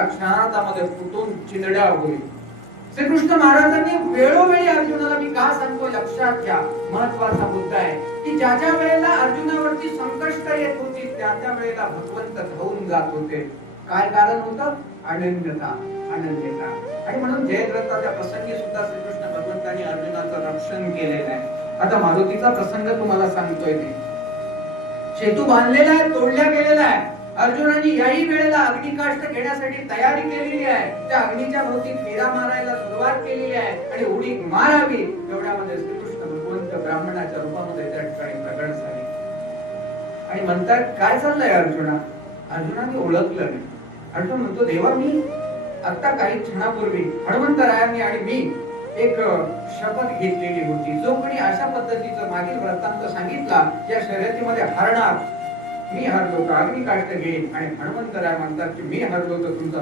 क्षणामध्ये फुटून चिंधड्या होईल. श्रीकृष्ण महाराजांनी वेळोवेळी अर्जुनाला, मी का सांगतो लक्षात घ्या, महत्वाचा मुद्दा आहे की ज्या ज्या वेळेला अर्जुनावरती संकष्ट येत होती त्या त्या वेळेला भगवंत धावून जात होते. काय कारण होतं? अनन्यता, अनन्यता. आणि म्हणून जयद्रथाच्या प्रसंगी सुद्धा श्रीकृष्ण भगवंतांनी अर्जुनाचं रक्षण केलेलं आहे. आता मारुतीचा प्रसंग तुम्हाला सांगतोय मी. सेतू बांधलेला आहे, तोडल्या गेलेला आहे. अर्जुनाने याही वेळेला अग्निकाष्ठ घेण्यासाठी तयारी केलेली आहे. त्या अग्नीच्या भोवती फेरा मारायला सुरुवात केलेली आहे आणि उडी मारावी एवढ्यामध्ये श्रीकृष्ण भगवंत ब्राह्मणाच्या रूपामध्ये त्या ठिकाणी प्रकट झाले. आणि म्हणतात, काय चाललंय अर्जुना? अर्जुनाने ओळखलं नाही. अर्जुन म्हणतो, देवा, मी आता काही क्षणापूर्वी हनुमंतरायांनी आणि मी एक शपथ घेतलेली होती. जो कोणी अशा पद्धतीचं मागील वृत्तांत सांगितला, या शर्यतीमध्ये हरणार, मी हरलो तर अग्निकाष्ठ घेईन. आणि हनुमंतराय म्हणतात की मी हरलो तर तुमचा